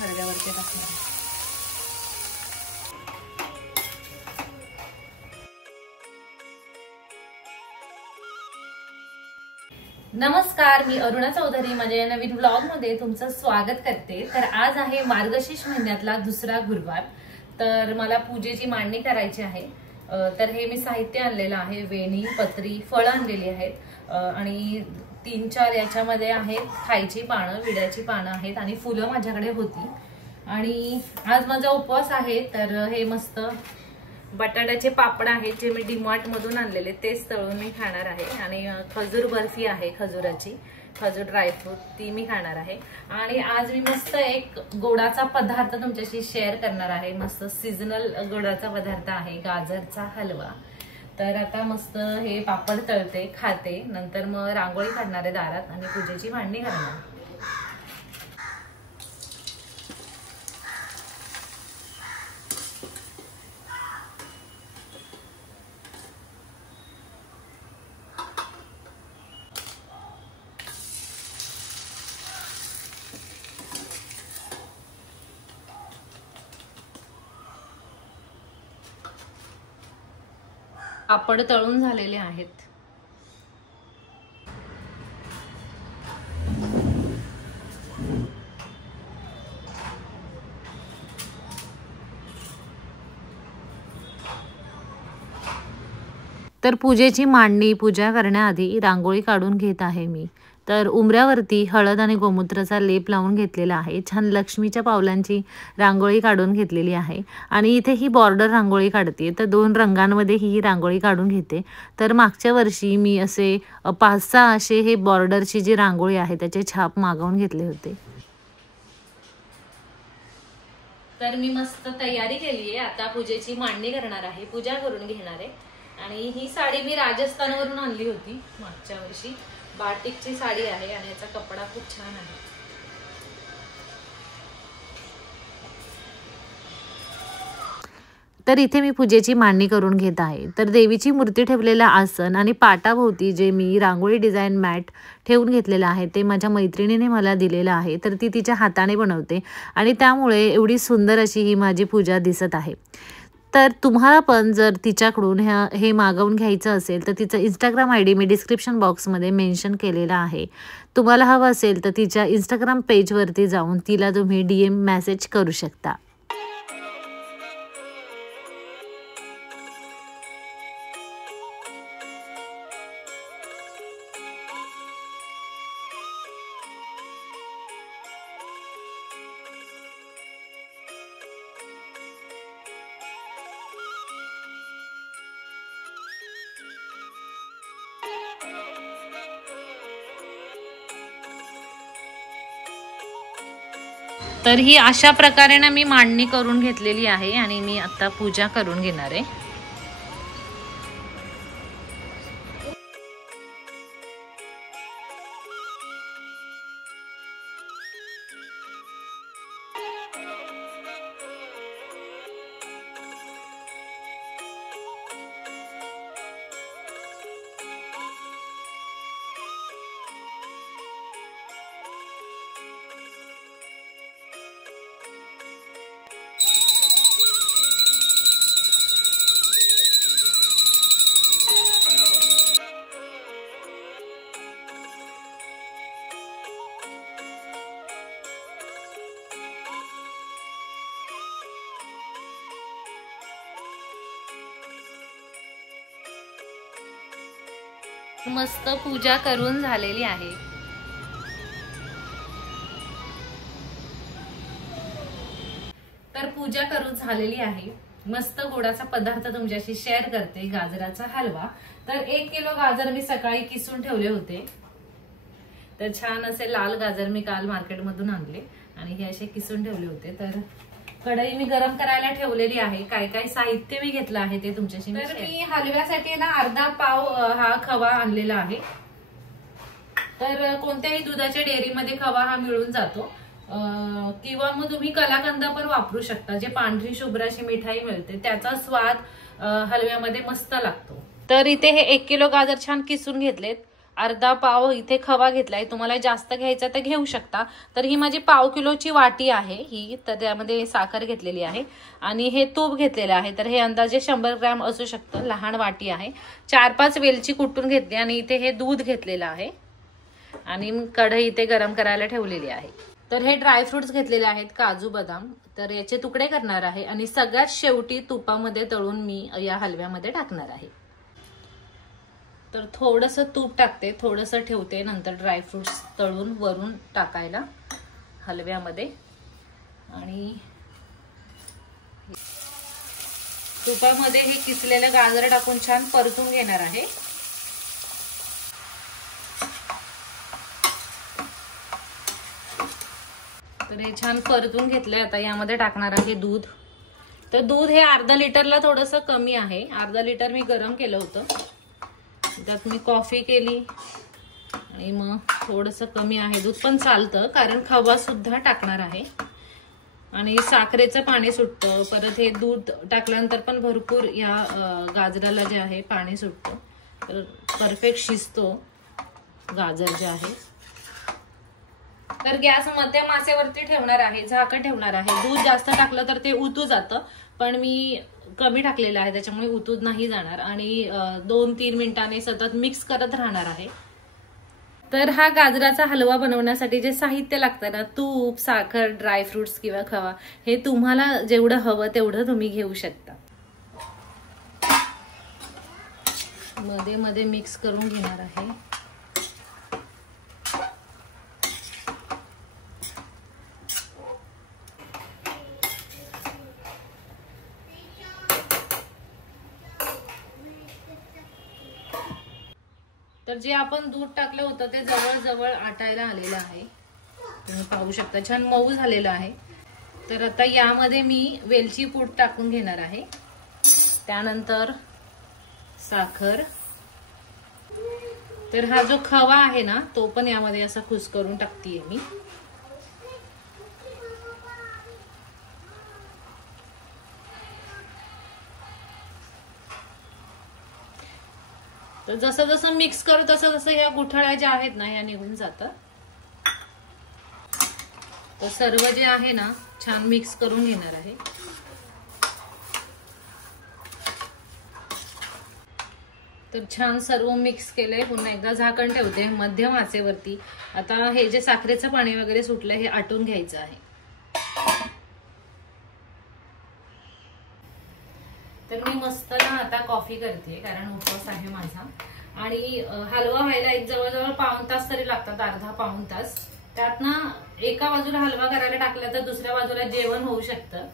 हलव्यावरती टाकणार आहे. नमस्कार, मी अरुणा चौधरी. माझ्या या नवीन ब्लॉग मध्ये तुमचं स्वागत करते. तर आज आहे मार्गशीर्ष महिन्यातला दुसरा गुरुवार. तर मला पूजेची मांडणी करायची आहे. तर हे मी साहित्य आणलेलं आहे. वेणी, पत्री, फळं आणलेली आहेत आणि 3-4 याच्यामध्ये आहेत खायची पानं, विड्याची पानं आहेत आणि फुलं माझ्याकडे होती. आणि आज माझा उपवास आहे. तर हे मस्त बटाट्याचे पापड आहेत जे मी डीमार्ट मधून आणलेले, तेच तळून मी खाणार आहे. आणि खजूर बर्फी आहे, खजूराची, खजूर ड्रायफ्रूट, ती मी खाणार आहे. आणि आज मी मस्त एक गोडाचा पदार्थ तुमच्याशी शेअर करणार आहे. मस्त सीझनल गोडाचा पदार्थ आहे, गाजरचा हलवा. तर आता मस्त हे पापड तळते, खाते, नंतर मग रांगोळी काढणार आहे दारात आणि पूजेची मांडणी करणार. पापड तळून झालेले आहेत. तर पूजेची मांडणी, पूजा करण्याआधी रांगोळी काढून घेत आहे मी. तर उंबऱ्यावरती हळद आणि गोमूत्राचा लेप लावून घेतलेला आहे. छान लक्ष्मीच्या पावलांची रांगोळी काढून घेतलेली आहे. आणि इथे ही बॉर्डर रांगोळी काढते. तर 2 रंगांमध्ये ही रांगोळी काढून घेते. तर मागच्या वर्षी मी असे 5-6 असे हे बॉर्डरची जी रांगोळी आहे त्याचे छाप मागवून घेतले होते. तर मी मस्त तयारी केली आहे. आता पूजेची मांडणी करणार आहे, पूजा करून घेणार आहे. आणि ही साडी मी राजस्थानवरून आणली होती मागच्या वर्षी. बाटिकची साडी आहे आणि याचा कपडा खूप छान आहे. तर इथे मी पूजेची मांडणी करून घेत आहे. तर देवीची मूर्ती ठेवलेला आसन आणि पाटाभोवती जे मी रांगोळी डिझाईन मॅट ठेवून घेतलेलं आहे ते माझ्या मैत्रिणीने मला दिलेलं आहे. तर ती तिच्या हाताने बनवते आणि त्यामुळे एवढी सुंदर अशी ही माझी पूजा दिसत आहे. तर तुम्हाला पण जर तिच्याकडून हे मागवून घ्यायचं असेल तर तिचं इंस्टाग्राम ID मी डिस्क्रिप्शन बॉक्समध्ये मेन्शन केलेला आहे. तुम्हाला हवं असेल तर तिच्या इंस्टाग्राम पेजवरती जाऊन तिला तुम्ही DM मेसेज करू शकता. तर ही अशा प्रकारे ना मी मांडणी करून घेतलेली आहे आणि मी आता पूजा करून घेणार आहे. मस्त पूजा करून झालेली आहे. तर पूजा करून झालेली आहे. मस्त गोडाचा पदार्थ तुमच्याशी शेअर करते, गाजराचा हलवा. तर 1 किलो गाजर मी सकाळी किसून ठेवले होते. तर छान असे लाल गाजर मी काल मार्केटमधून आणले आणि हे असे किसून ठेवले होते. तर कढई मी गरम करायला ठेवलेली आहे. काय काय साहित्य मी घेतलं आहे ते तुमच्याशी. तर मी हलव्यासाठी ना अर्धा पाव हा खवा आणलेला आहे. तर कोणत्याही दुधाच्या डेअरीमध्ये खवा हा मिळून जातो किंवा मग तुम्ही कलाकंद पण वापरू शकता. जे पांढरी शुभ्र अशी मिठाई मिळते त्याचा स्वाद हलव्यामध्ये मस्त लागतो. तर इथे हे 1 किलो गाजर छान किसून घेतलेत अर्धा पाव इथे खवा घेतलाय, तुम्हाला जास्त घ्यायचा तर घेऊ शकता। तर ही माझी पाव किलोची वाटी आहे ही, तर त्यामध्ये साखर घेतलेली आहे आणि हे तूप घेतलेलं आहे, तर हे अंदाजे 100 ग्रॅम असू शकतं, लहान वाटी आहे। 4-5 वेलची कुटून घेतली आणि इथे हे दूध घेतलेलं आहे आणि कढई इथे गरम करायला ठेवलेली आहे। तर हे ड्रायफ्रुट्स घेतलेले आहेत, काजू बदाम, तर याचे तुकडे करणार आहे आणि सगळ्यात शेवटी तुपामध्ये तळून मी या हलव्यामध्ये टाकणार आहे। तर थोडंसं तूप टाकते, थोडंसं ठेवते, नंतर ड्रायफ्रुट्स तळून वरून टाकायला हलव्यामध्ये आणि तुपामध्ये हे किसलेलं गाजर टाकून छान परतून घेणार आहे। तर हे छान परतून घेतलंय, आता यामध्ये टाकणार आहे दूध। तर दूध हे अर्धा लिटरला थोडंसं कमी आहे, अर्धा लिटर मी गरम केलं होतं, त्यात मी कॉफी केली आणि मग थोडंसं कमी आहे दूध, पण चालतं कारण खवा सुद्धा टाकणार आहे आणि साखरेचं पाणी सुटतं। परत हे दूध टाकल्यानंतर पण भरपूर या गाजराला जे आहे पाणी सुटतं, तर परफेक्ट शिजतो गाजर जे आहे। तर गॅस मध्यम आचेवरती ठेवणार आहे, झाकण ठेवणार आहे। दूध जास्त टाकलं तर ते उतू जातं, पण मी कमी टाकलेलं आहे त्याच्यामुळे उतून नाही जाणार आणि 2-3 मिनिटांनी सतत मिक्स करत राहणार आहे। तर हा गाजराचा हलवा बनवण्यासाठी जे साहित्य लागतं ना, तूप, साखर, ड्रायफ्रुट्स किंवा खवा, हे तुम्हाला जेवढं हवं तेवढं तुम्ही घेऊ शकता। मध्ये मध्ये मिक्स करून घेणार आहे। तर जे आपण दूध टाकलं होतं ते जवळ आटायला आलेलं आहे, तुम्ही पाहू शकता, छान मऊ झालेलं आहे। तर आता यामध्ये मी वेलची पूड टाकून घेणार आहे, त्यानंतर साखर, तर हा जो खवा आहे ना तो पण यामध्ये असा खुसकरून टाकतेय मी। तर जसं जसं मिक्स करू तसं तसं या गुठळ्या ज्या आहेत ना या निघून जातात। तर सर्व जे आहे ना छान मिक्स करून घेणार आहे। तर छान सर्व मिक्स केलंय, पुन्हा एकदा झाकण ठेवते मध्यम आचेवरती। आता हे जे साखरेचं पाणी वगैरे सुटलंय हे आटून घ्यायचं आहे। तर मी मस्त ना आता कॉफी करते, कारण उपवास आहे माझा आणि हलवा व्हायला एक जवळजवळ पाऊण तास तरी लागतात, अर्धा-पाऊण तास। त्यात ना एका बाजूला हलवा करायला टाकला तर दुसऱ्या बाजूला जेवण होऊ शकतं।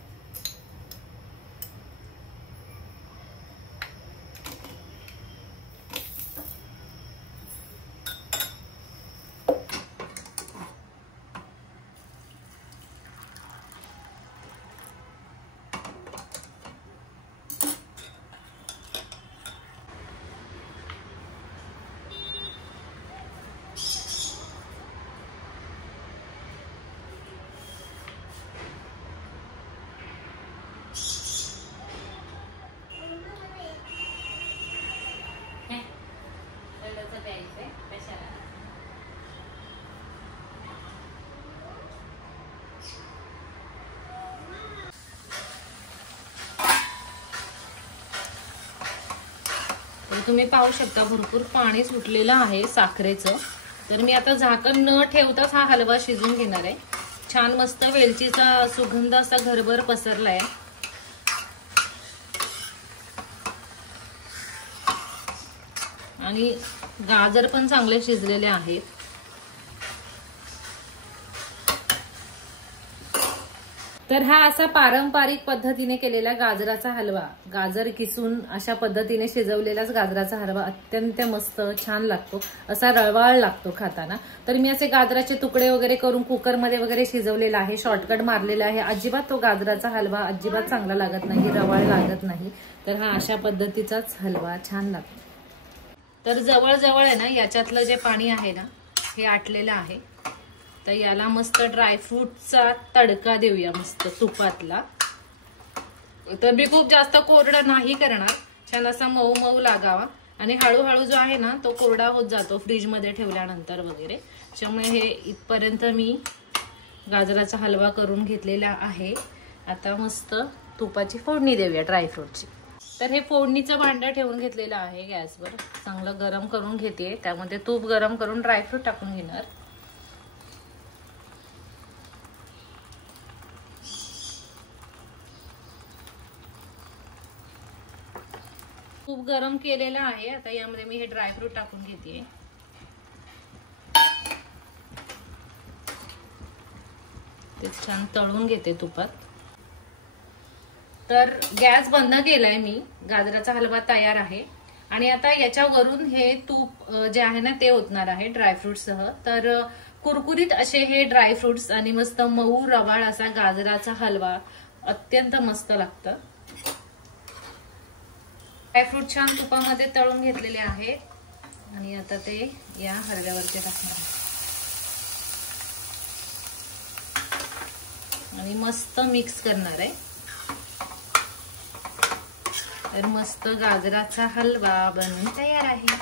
तुम्ही पाहू शकता भरपूर पाणी सुटलेलं आहे साखरेचं। तर मी आता झाकण न ठेवताच हा हलवा शिजून घेणार आहे। छान मस्त वेलचीचा सुगंध असा घरभर पसरलाय आणि गाजर पण चांगले शिजलेले आहेत। तर हा असा पारंपरिक पद्धतीने केलेला गाजराचा हलवा, गाजर किसून अशा पद्धतीने शिजवलेलाच गाजराचा हलवा अत्यंत मस्त छान लागतो, असा रवाळ लागतो खाताना। तर मी असे गाजराचे तुकडे वगैरे करून कुकरमध्ये वगैरे शिजवलेला आहे, शॉर्टकट मारलेला आहे। अजिबात तो गाजराचा हलवा अजिबात चांगला लागत नाही, रवाळ लागत नाही। तर हा अशा पद्धतीचाच हलवा छान लागतो। तर जवळ आहे ना याच्यातलं जे पाणी आहे ना हे आटलेलं आहे, तर याला मस्त ड्रायफ्रूटचा तडका देऊया मस्त तुपातला। तर मी खूप जास्त कोरडा नाही करणार, छान असा मऊ मऊ लागावा आणि हळूहळू जो आहे ना तो कोरडा होत जातो फ्रीजमध्ये ठेवल्यानंतर वगैरे. त्यामुळे हे इथपर्यंत मी गाजराचा हलवा करून घेतलेला आहे. आता मस्त तुपाची फोडणी देऊया ड्रायफ्रूटची. तर हे फोडणीचं भांडं ठेवून घेतलेलं आहे गॅसवर. चांगलं गरम करून घेते. त्यामध्ये तूप गरम करून ड्रायफ्रूट टाकून घेणार. तूप गरम केलेलं आहे. आता यामध्ये मी हे ड्रायफ्रूट टाकून घेते. ते छान तळून घेते तुपात. तर गॅस बंद केलाय मी. गाजराचा हलवा तयार आहे. आणि आता याच्यावरून हे तूप जे आहे ना ते ओतणार आहे ड्रायफ्रुट्स सह. तर कुरकुरीत असे हे ड्रायफ्रुट्स आणि मस्त मऊ रवाळ असा गाजराचा हलवा अत्यंत मस्त लागतं. ड्रायफ्रूट छान तुपामध्ये तळून घेतलेले आहेत आणि आता ते या हलव्यावरती टाकणार आणि मस्त मिक्स करणार आहे. तर मस्त गाजराचा हलवा बनून तयार आहे.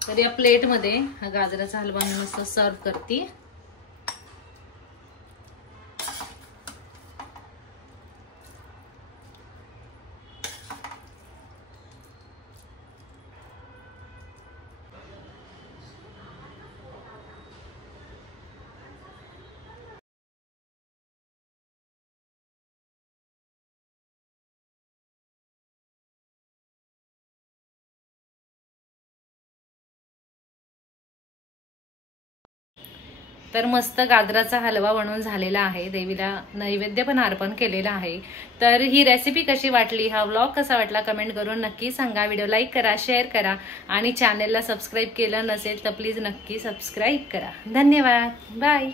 तर या प्लेटमध्ये हा गाजराचा हलवा मी मस्त सर्व करते. तर मस्त गाजराचा हलवा बनवून झालेला आहे. देवीला नैवेद्य पण अर्पण केलेला आहे. तर ही रेसिपी कशी वाटली, हा व्लॉग कसा वाटला कमेंट करून नक्की सांगा. व्हिडिओ लाईक करा, शेअर करा आणि चॅनेलला सबस्क्राईब केलं नसेल तर प्लीज नक्की सबस्क्राईब करा. धन्यवाद. बाय.